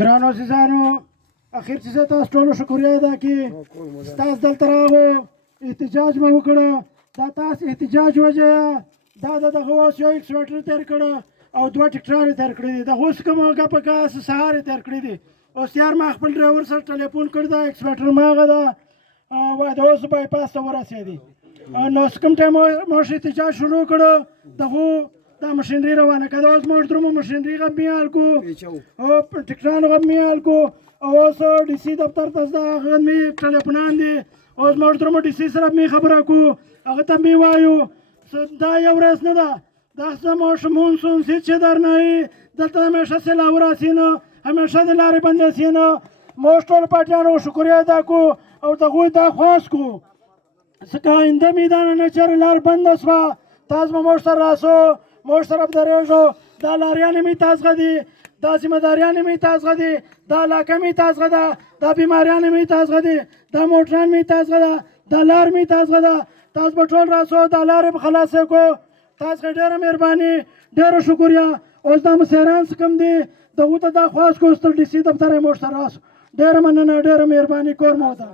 ګرانو عزیزانو اخر چې زه تاسو ټولو شکریه ادا کړي ستاسو دلته راغو احتجاج مې وکړه دا تاسو احتجاج وجه دا دغه اوس یو ایکسپیټر تیر کړه او دوه ټکټران تیر کړي دي د اوس کوم ګپه کاس سهار تیر کړي دي اوس یار ما خپل ډرایور سره ټلیفون کړ دا ایکسپیټر ماغه دا و دا اوس بایپاس ته ورسېدي نو کوم ټایم مو احتجاج شروع کړو دغه دا مشینری روانه کړه اوس موږ درمو مشینری غمیال کو او ټکټران غمیال کو او اوس ډي سي دفتر ته دا غمی ټلیفونان دي اوس موږ درمو ډي سي سره می خبره کو هغه ته می وایو دا یو ورځ نه ده دا سمو شمونسون چې در نه دلته همیشه سلاو راسینه همیشه د لارې بندې سینه موږ ټول پارټیانو شکریه ادا کو او دغه دا خواست کو ځکه آینده میدان نه چېرې لار بنده شوه تاسو به موږ سره راسو موږ سره بدرېږو دا لاریانې مې تاسو دي دا ذمهداریانې مې تاسو دي دا علاقه مې تاسو ده دا بیماریانې مې تاسو دي دا موټران مې تاسو ده دا لار مې تاسو ده تاسو به ټول راسو دا لارې به خلاصې کو تاسو ډېره مهرباني ډېره شکریه اوس دا مسیران څه کم دي دغو ته دا خواست کو ستر ډي سي دفتر یې موږ سره راسو ډېره مننه ډېره مهرباني کور مو ده